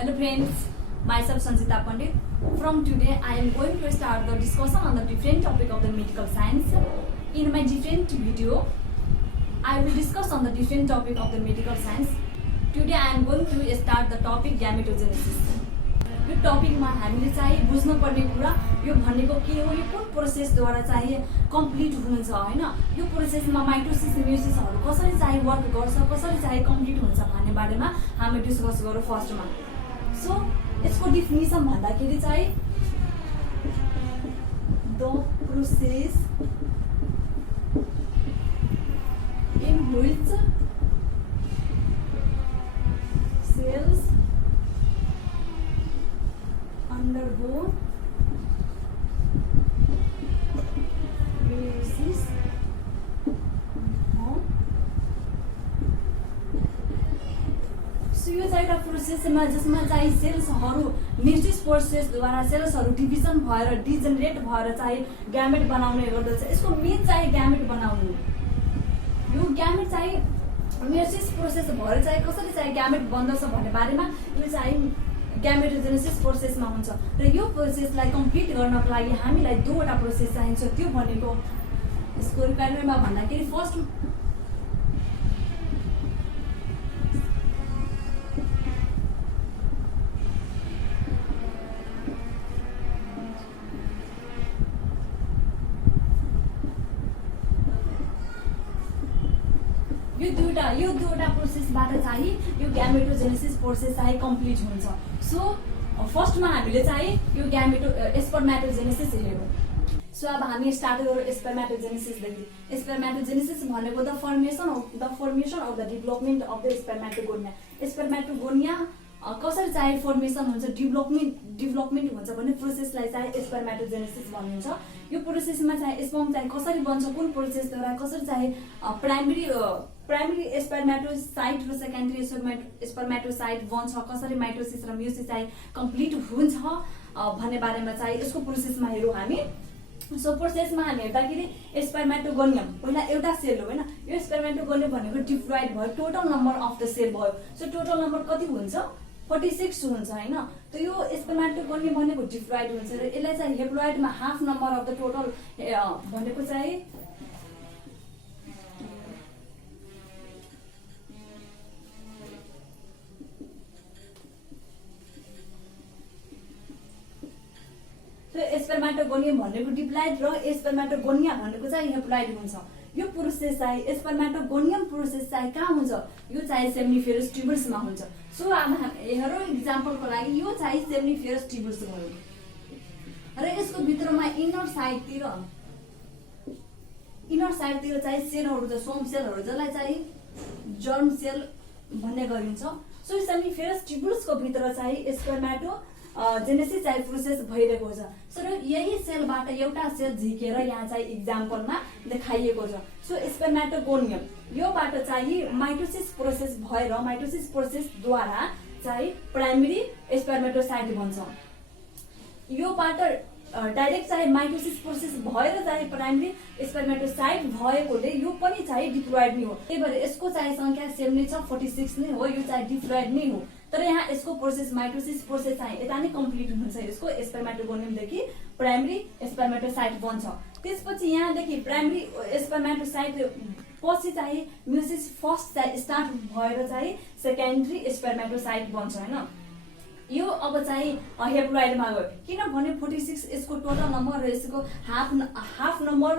Hello friends, myself Sanjita Pandit. From today I am going to start the discussion on the different topic of the medical science. In my different video, I will discuss on the different topic of the medical science. Today I am going to start the topic gametogenesis. यो टपिकमा हामीले चाहिँ बुझ्नुपर्ने कुरा यो भनेको के हो, यो कुन प्रोसेसद्वारा चाहिँ कम्प्लिट हुन्छ हैन, यो प्रोसेसमा माइटोसिस म्योसिसहरु कसरी चाहिँ वर्क गर्छ, कसरी चाहिँ कम्प्लिट हुन्छ भन्ने बारेमा हामी डिस्कस गरौँ फर्स्टमा। सो यसको डेफिनिसन भन्दाखेरि चाहिँ the process in which cells undergo meiosis so यो चाहिँ एउटा प्रोसेसमा जसमा चाहिँ सेल्सहरु मेयोसिस प्रोसेसद्वारा सेल्सहरु डिभिजन भएर डिजेनरेट भएर चाहिँ ग्यामेट बनाउने गर्दछ। यसको मेन चाहिँ ग्यामेट बनाउनु, यो ग्यामेट चाहिँ मेयोसिस प्रोसेस भएर चाहिँ कसरी चाहिँ ग्यामेट बन्दछ भन्ने बारेमा यो चाहिँ ग्यामेटोजेनेसिस प्रोसेसमा हुन्छ। र यो प्रोसेसलाई कम्प्लिट गर्नको लागि हामीलाई दुईवटा प्रोसेस चाहिन्छ। त्यो भनेको यसको रिक्वायरमेन्टमा भन्दाखेरि फर्स्ट यो दुईवटा प्रोसेसबाट चाहिँ यो ग्यामेटोजेनेसिस प्रोसेस चाहिँ कम्प्लिट हुन्छ। सो फर्स्टमा हामीले चाहिँ यो स्पर्मेटोजेनेसिस हेरौँ। सो अब हामी स्टार्ट गरौँ स्पर्मेटोजेनेसिसदेखि। स्पर्मेटोजेनेसिस भनेको the formation of the development of the spermatogonia. Spermatogonia कसरी चाहिँ फर्मेसन हुन्छ, डेभलपमेन्ट हुन्छ भन्ने प्रोसेसलाई चाहिँ स्पर्मेटोजेनेसिस भनिन्छ। यो प्रोसेसमा चाहिँ स्पर्म चाहिँ कसरी बन्छ, कुन प्रोसेसद्वारा कसरी चाहिँ प्राइमरी स्पर्मेटोसाइट र सेकेन्डरी स्पर्मेटोसाइट बन्छ, कसरी माइटोसिस र म्योसिस चाहिँ कम्प्लिट हुन्छ भन्ने बारेमा चाहिँ यसको प्रोसेसमा हेरौँ हामी। सो प्रोसेसमा हामी हेर्दाखेरि स्पर्मेटोगोनियम पहिला एउटा सेल हो हैन, यो स्पर्मेटोगोनियम भनेको डिप्लोइड भयो, total number of the cell भयो। सो टोटल नम्बर कति हुन्छ, 46 हुन्छ हैन। त यो स्पर्मेटोगोनियम भनेको डिप्लोइड हुन्छ र यसलाई चाहिँ हेप्लोइडमा half number of the total भनेको चाहिँ स्पर्मेटोगोनियम भनेको डिप्लोइड र स्पर्मेटोगोनिया भनेको चाहिँ हेप्लोइड हुन्छ। यो प्रोसेस चाहिँ स्पर्मेटोगोनियम प्रोसेस चाहिँ कहाँ हुन्छ, यो चाहिँ सेम्निफेरस ट्युबल्समा हुन्छ। सो अब हेरौँ इक्जाम्पलको लागि, यो चाहिँ सेम्निफेरस ट्युबल्स भयो र यसको भित्रमा इनर साइडतिर चाहिँ सेलहरु छ, सोम सेलहरु जसलाई चाहिँ जर्म सेल भन्ने गरिन्छ। सो सेम्निफेरस ट्युबल्सको भित्र चाहिँ स्पर्मेटोजेनेसिस चाहिँ प्रोसेस भइरहेको छ। सो यही सेलबाट एउटा सेल झिकेर यहाँ चाहिँ इक्जाम्पलमा देखाइएको छ। सो स्पर्मेटोगोनियम योबाट चाहिँ माइटोसिस प्रोसेस भएर माइटोसिस प्रोसेसद्वारा चाहिँ प्राइमरी स्पर्मेटोसाइट बन्छ। योबाट डाइरेक्ट चाहिँ माइटोसिस प्रोसेस भएर चाहिँ प्राइमरी स्पर्मेटोसाइट भएकोले यो पनि चाहिँ डिप्लोइड नै हो। त्यही भएर यसको चाहिँ संख्या सेम नै छ, 46 नै हो, यो चाहिँ डिप्लोइड नै हो। तर यहाँ यसको प्रोसेस माइटोसिस प्रोसेस चाहिँ यता नै कम्प्लिट हुन्छ। यसको स्पर्मेटोगोनियमदेखि प्राइमरी स्पर्मेटोसाइट बन्छ। त्यसपछि यहाँदेखि प्राइमरी स्पर्मेटोसाइट पछि चाहिँ म्योसिस फर्स्ट चाहिँ स्टार्ट भएर चाहिँ सेकेन्डरी स्पर्मेटोसाइट बन्छ हैन। यो अब चाहिँ हेप्लोइडमा गयो, किनभने 46 यसको टोटल नम्बर र यसको half number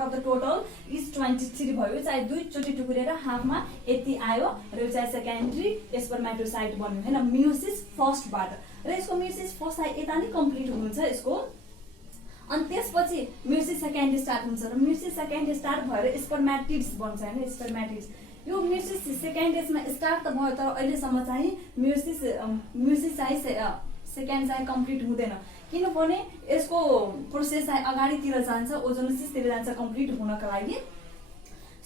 of the total is 23 भयो। चाहिँ दुईचोटि टुक्रेर हाफमा यति आयो र यो चाहिँ सेकेन्डरी स्पर्मेटोसाइट बन्यो हैन म्योसिस फर्स्टबाट। र यसको म्योसिस फर्स्ट चाहिँ यता नै कम्प्लिट हुन्छ यसको। अनि त्यसपछि म्योसिस सेकेन्ड स्टार्ट हुन्छ र म्योसिस सेकेन्ड स्टार्ट भएर स्पर्मेटिड्स बन्छ हैन। स्पर्मेटिड्स यो म्योसिस सेकेन्ड डेजमा स्टार्ट त भयो, तर अहिलेसम्म चाहिँ म्योसिस चाहिँ सेकेन्ड चाहिँ कम्प्लिट हुँदैन, किनभने यसको प्रोसेस चाहिँ अगाडितिर जान्छ, ओजोनोसिसतिर जान्छ कम्प्लिट हुनको लागि।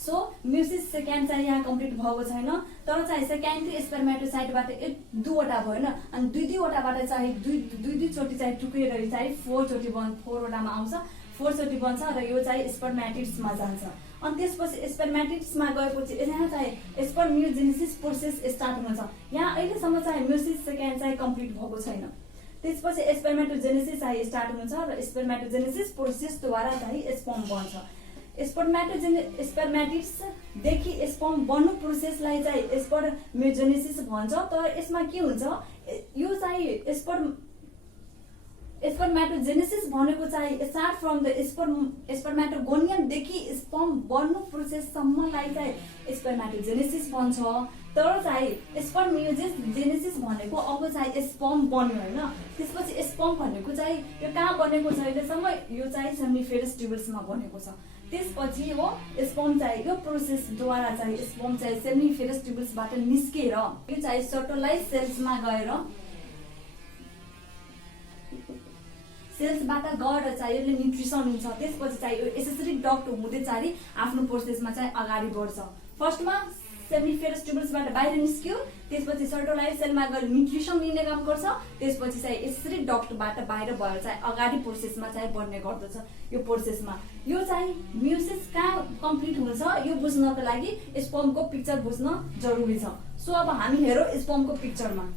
सो म्योसिस सेकेन्ड चाहिँ यहाँ कम्प्लिट भएको छैन, तर चाहिँ सेकेन्डरी स्पर्मेटोसाइटबाट दुईवटा भयो हैन। अनि दुईवटाबाट चाहिँ दुईचोटि चाहिँ टुक्रेर चाहिँ 4 चोटि 4वटामा आउँछ, 4 चोटि बन्छ र यो चाहिँ स्पर्मेटिड्समा जान्छ। अनि त्यसपछि स्पर्मेटिड्समा गएपछि यहाँ चाहिँ स्पर्मियोजेनेसिस प्रोसेस स्टार्ट हुन्छ। यहाँ अहिलेसम्म चाहिँ म्योसिस सेकेन्ड चाहिँ कम्प्लिट भएको छैन। त्यसपछि स्पर्मेटोजेनेसिस चाहिँ स्टार्ट हुन्छ र स्पर्मेटोजेनेसिस प्रोसेसद्वारा चाहिँ स्पर्म बन्छ। स्पर्मेटिड्स देखि स्पर्म बन्नु प्रोसेसलाई चाहिँ स्पर्मियोजेनेसिस भन्छ। तर यसमा के हुन्छ, यो चाहिँ स्पर्मेटोजेनेसिस भनेको चाहिँ स्टार्ट फ्रम द स्पर्मेटोगोनियम देखि स्पर्म बन्नु प्रोसेससम्मलाई चाहिँ स्पर्मेटोजेनेसिस भन्छ। तर चाहिँ स्पर्मियोजेनेसिस भनेको अब चाहिँ स्पर्म बन्यो होइन। त्यसपछि स्पर्म भनेको चाहिँ यो कहाँ बनेको छ अहिलेसम्म, यो चाहिँ सेम्निफेरस ट्युबल्समा बनेको छ। त्यसपछि हो स्पर्म चाहिँ यो प्रोसेसद्वारा चाहिँ स्पर्म चाहिँ सेम्निफेरस ट्युबल्सबाट निस्केर यो चाहिँ सर्टोलाइज सेल्समा गएर चाहिँ यसले न्युट्रिसन हुन्छ। त्यसपछि चाहिँ यो एसेसरी डक्ट हुँदै चाहिँ आफ्नो प्रोसेसमा चाहिँ अगाडि बढ्छ। फर्स्टमा सेम्निफेरस ट्युबल्सबाट बाहिर निस्क्यो, त्यसपछि सर्टोलाइज सेलमा गएर न्युट्रिसन लिने काम गर्छ। त्यसपछि चाहिँ एसेसरी डक्टबाट बाहिर भएर चाहिँ अगाडि प्रोसेसमा चाहिँ बढ्ने गर्दछ। यो प्रोसेसमा यो चाहिँ म्योसिस कहाँ कम्प्लिट हुन्छ यो बुझ्नको लागि स्पर्मको पिक्चर बुझ्न जरुरी छ। सो अब हामी हेरौँ स्पर्मको पिक्चरमा।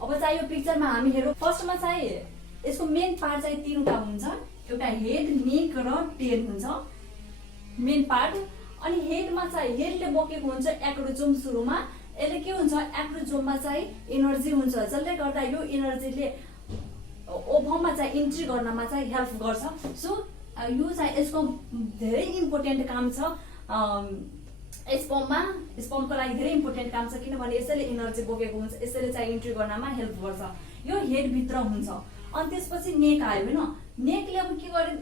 अब चाहिँ यो पिक्चरमा हामी हेरौँ। फर्स्टमा चाहिँ यसको मेन पार्ट चाहिँ तीनवटा हुन्छ। एउटा हेड, नेक र टेल हुन्छ मेन पार्ट। अनि हेडमा चाहिँ हेडले बोकेको हुन्छ एक्रोजोम सुरुमा। यसले के हुन्छ, एक्रोजोममा चाहिँ एनर्जी हुन्छ, जसले गर्दा यो एनर्जीले ओभममा चाहिँ इन्ट्री गर्नमा चाहिँ हेल्प गर्छ। सो यो चाहिँ यसको धेरै इम्पोर्टेन्ट काम छ। स्पर्मको लागि धेरै इम्पोर्टेन्ट काम छ, किनभने यसैले एनर्जी बोकेको हुन्छ, यसैले चाहिँ इन्ट्री गर्नमा हेल्प गर्छ। यो हेड भित्र हुन्छ। अनि त्यसपछि नेक आयो होइन। नेकले अब के गर्यो,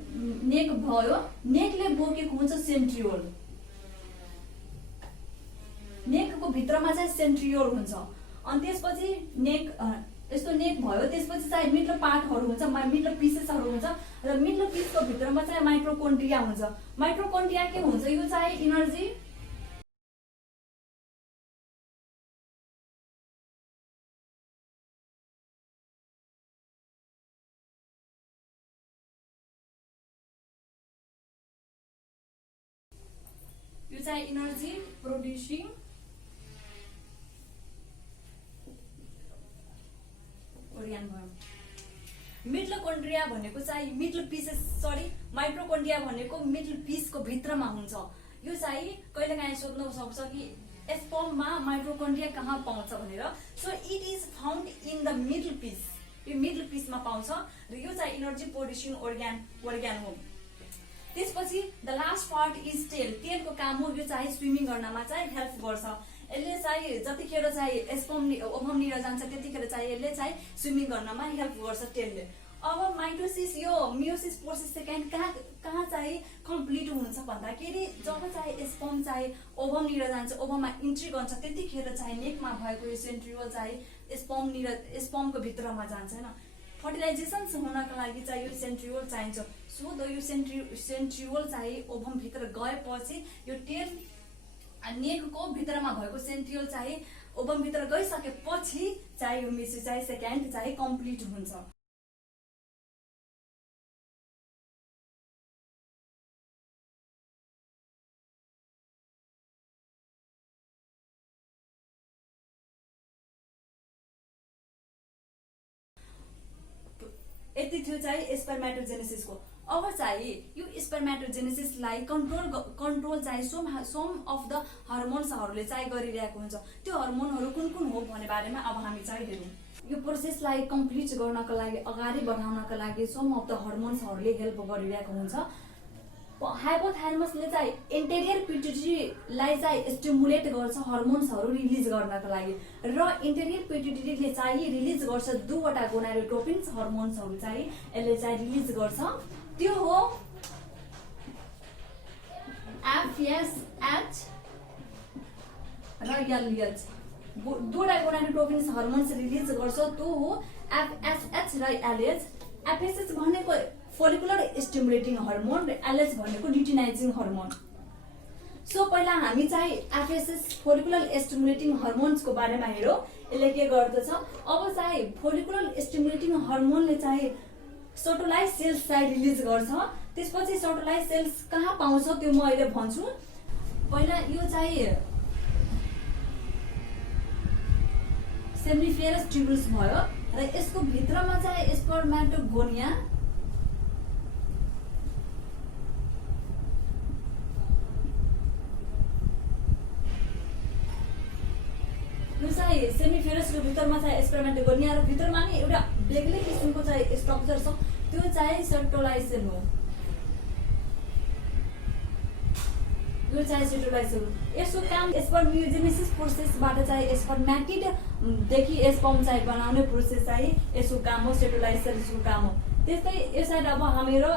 नेक भयो, नेकले बोकेको हुन्छ सेन्ट्रियोल। नेकको भित्रमा चाहिँ सेन्ट्रियोल हुन्छ। अनि त्यसपछि नेक यस्तो नेक भयो, त्यसपछि चाहिँ मिडल पार्टहरू हुन्छ, मिडल पिसेसहरू हुन्छ र मिडल पिसको भित्रमा चाहिँ माइक्रोकोन्ड्रिया हुन्छ। माइक्रोकोन्ड्रिया के हुन्छ, यो चाहिँ एनर्जी एनर्जी प्रोड्युसिङ ओर्गान भयो। मिटोकोन्ड्रिया भनेको चाहिँ मिडल पिसेस माइक्रोकोन्ड्रिया भनेको मिडल पिसको भित्रमा हुन्छ। यो चाहिँ कहिलेकाहीँ सोध्न सक्छ कि स्पर्ममा माइक्रोकोन्ड्रिया कहाँ पाउँछ भनेर। So it is found in the middle piece. यो मिडल पिसमा पाउँछ र यो चाहिँ एनर्जी प्रोड्युसिङ ओर्गान हो। त्यसपछि the last part is tail. टेलको काम हो यो चाहिँ स्विमिङ गर्नमा चाहिँ हेल्प गर्छ। यसले चाहिँ जतिखेर चाहिँ स्पर्म ओभम लिएर जान्छ त्यतिखेर चाहिँ यसले चाहिँ स्विमिङ गर्नमा हेल्प गर्छ टेलले। अब माइटोसिस यो मियोसिस प्रोसेस सेकेन्ड कहाँ चाहिँ कम्प्लिट हुन्छ भन्दाखेरि जब चाहिँ स्पर्म चाहिँ ओभम लिएर जान्छ, ओभममा इन्ट्री गर्छ, त्यतिखेर चाहिँ नेकमा भएको यो सेन्ट्रियोल चाहिँ स्पर्मको भित्रमा जान्छ होइन। फर्टिलाइजेसन हुनका लागि चाहिँ यो सेन्ट्रियोल चाहिन्छ। सो द यो सेन्ट्रियोल चाहिँ ओभम भित्र गएपछि यो टेल नेकको भित्रमा भएको सेन्ट्रियोल चाहिँ ओभम भित्र गइसकेपछि चाहिँ यो मियोसिस चाहिँ सेकेन्ड चाहिँ कम्प्लिट हुन्छ। यति थियो चाहिँ स्पर्मेटोजेनेसिसको। अब चाहिँ यो स्पर्मेटोजेनेसिसलाई कन्ट्रोल चाहिँ सम अफ द हर्मोन्सहरूले चाहिँ गरिरहेको हुन्छ। त्यो हर्मोनहरू कुन कुन हो भन्ने बारेमा अब हामी चाहिँ हेरौँ। यो प्रोसेसलाई कम्प्लिट गर्नको लागि, अगाडि बढाउनको लागि सम अफ द हर्मोन्सहरूले हेल्प गरिरहेको हुन्छ। हाइपोथाइलमसले चाहिँ एन्टेरियर पिट्युटरीलाई चाहिँ स्टिमुलेट गर्छ हर्मोन्सहरू रिलिज गर्नको लागि, र एन्टेरियर पिट्युटरीले चाहिँ रिलिज गर्छ दुईवटा गोनाडोट्रोपिन्स हर्मोन्सहरू चाहिँ यसले चाहिँ रिलिज गर्छ। त्यो हो FSH र LH। दुईवटा गोनाडोट्रोपिन्स हर्मोन्स रिलिज गर्छ, त्यो हो FSH र LH। FSH भनेको फोलिकुलर स्टिमुलेटिङ हर्मोन र LH भनेको ल्युटिनाइजिङ हर्मोन। सो पहिला हामी चाहिँ FSH फोलिकुलर स्टिमुलेटिङ हर्मोन्सको बारेमा हेरौँ। यसले के गर्दछ? अब चाहिँ फोलिकुलर स्टिमुलेटिङ हर्मोनले चाहिँ सोटोलाइज सेल्स चाहिँ रिलिज गर्छ। त्यसपछि सोटोलाइज सेल्स कहाँ पाउँछ त्यो म अहिले भन्छु। पहिला यो चाहिँ सेम्निफेरस ट्युबुल्स भयो र यसको भित्रमा चाहिँ स्पर्मेटोगोनिया, यो चाहिँ सेमिफेरसको भित्रमा चाहिँ स्पर्मेटोगोनिया र भित्रमा नि एउटा बेग्लै किसिमको चाहिँ स्ट्रक्चर छ, त्यो चाहिँ सेटोलाइज सेल हो। यो चाहिँ सेटोलाइज सेल। यसको काम स्पर्मियोजेनेसिस प्रोसेसबाट चाहिँ स्पर्मेटिड देखि स्पर्म चाहिँ बनाउने प्रोसेस चाहिँ यसको काम हो, सेटोलाइज सेल्सको काम हो। त्यस्तै यो साइड अब हाम्रो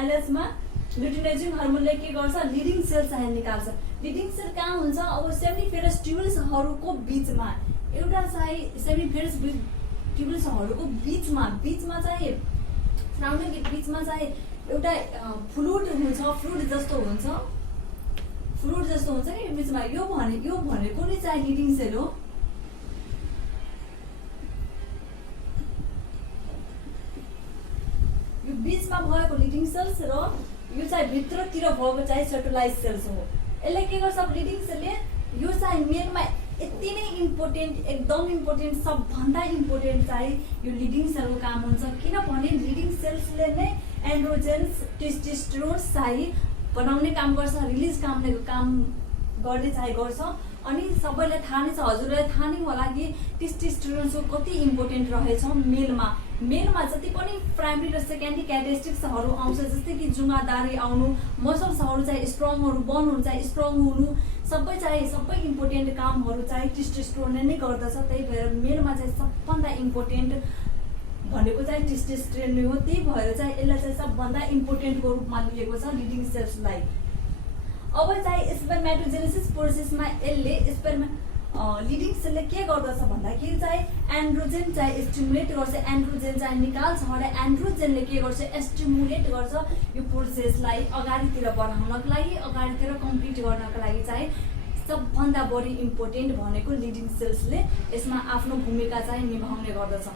एलएचमा ल्युटिनाइजिङ हर्मोनले के गर्छ? लिडिङ सेल चाहिँ निकाल्छ। लिडिङ सेल कहाँ हुन्छ? अब सेमिफेरस ट्युबुल्सहरूको बिचमा, एउटा चाहिँ सेमिफेरस ट्युबुल्सहरूको बिचमा चाहिँ सराउन्डिङ बिचमा चाहिँ एउटा फ्लुइड हुन्छ, फ्लुइड जस्तो हुन्छ कि बिचमा। यो भनेको नि चाहिँ लिडिङ सेल हो। यो बिचमा भएको लिडिङ सेल्स र यो चाहिँ भित्रतिर भएको चाहिँ सेटोलाइज सेल्स हो। यसले के गर्छ? लिडिङ सेलले यो चाहिँ मेलमा यति नै इम्पोर्टेन्ट, एकदम इम्पोर्टेन्ट, सबभन्दा इम्पोर्टेन्ट चाहिँ यो लिडिङ सेलको काम हुन्छ। किनभने लिडिङ सेल्सले नै एन्ड्रोजेन्स टेस्टोस्टेरोन्स चाहिँ बनाउने काम गर्छ, रिलिज काम गर्ने चाहिँ गर्छ। अनि सबैलाई थाहा नै छ, हजुरलाई थाहा नै होला कि टेस्टोस्टेरोन्सको कति इम्पोर्टेन्ट रहेछ मेलमा जति पनि प्राइमरी र सेकेन्डरी क्यारेक्टरिस्टिक्सहरू आउँछ, जस्तै कि जुङ्गादारी आउनु, मसल्सहरू चाहिँ स्ट्रङहरू बन्नु, चाहिँ स्ट्रङ हुनु, सबै इम्पोर्टेन्ट कामहरू चाहिँ टेस्टोस्टेरोनले नै गर्दछ। त्यही भएर मेलमा चाहिँ सबभन्दा इम्पोर्टेन्ट भनेको चाहिँ टेस्टोस्टेरोन नै हो। त्यही भएर चाहिँ यसलाई चाहिँ सबभन्दा इम्पोर्टेन्टको रूपमा लिएको छ लिडिङ सेल्सलाई। अब चाहिँ स्पर्मेटोजेनेसिस प्रोसेसमा यसले लिडिङ सेलले के गर्दछ भन्दाखेरि चाहिँ एन्ड्रोजेन चाहिँ स्टिमुलेट गर्छ, एन्ड्रोजेन चाहिँ निकाल्छ र एन्ड्रोजेनले के गर्छ? स्टिमुलेट गर्छ यो प्रोसेसलाई अगाडितिर बढाउनको लागि, अगाडितिर कम्प्लिट गर्नको लागि चाहिँ सबभन्दा बढी इम्पोर्टेन्ट भनेको लिडिङ सेल्सले यसमा आफ्नो भूमिका चाहिँ निभाउने गर्दछ।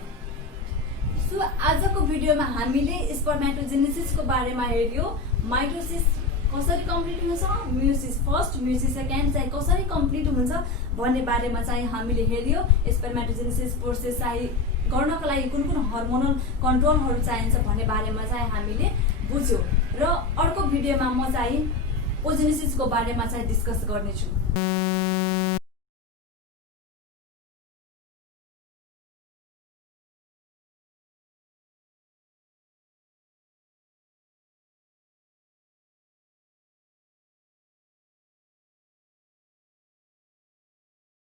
सो आजको भिडियोमा हामीले स्पर्मेटोजेनेसिसको बारेमा हेर्यो। माइटोसिस कसरी कम्प्लिट हुन्छ, म्युसिस फर्स्ट, म्युसिस सेकेन्ड चाहिँ कसरी कम्प्लिट हुन्छ भन्ने बारेमा चाहिँ हामीले हेर्यो। स्पर्मेटोजेनेसिस प्रोसेस चाहिँ गर्नको लागि कुन कुन हर्मोनल कन्ट्रोलहरू चाहिन्छ भन्ने बारेमा चाहिँ हामीले बुझ्यौँ। र अर्को भिडियोमा म चाहिँ ओजेनेसिसको बारेमा चाहिँ डिस्कस गर्नेछु।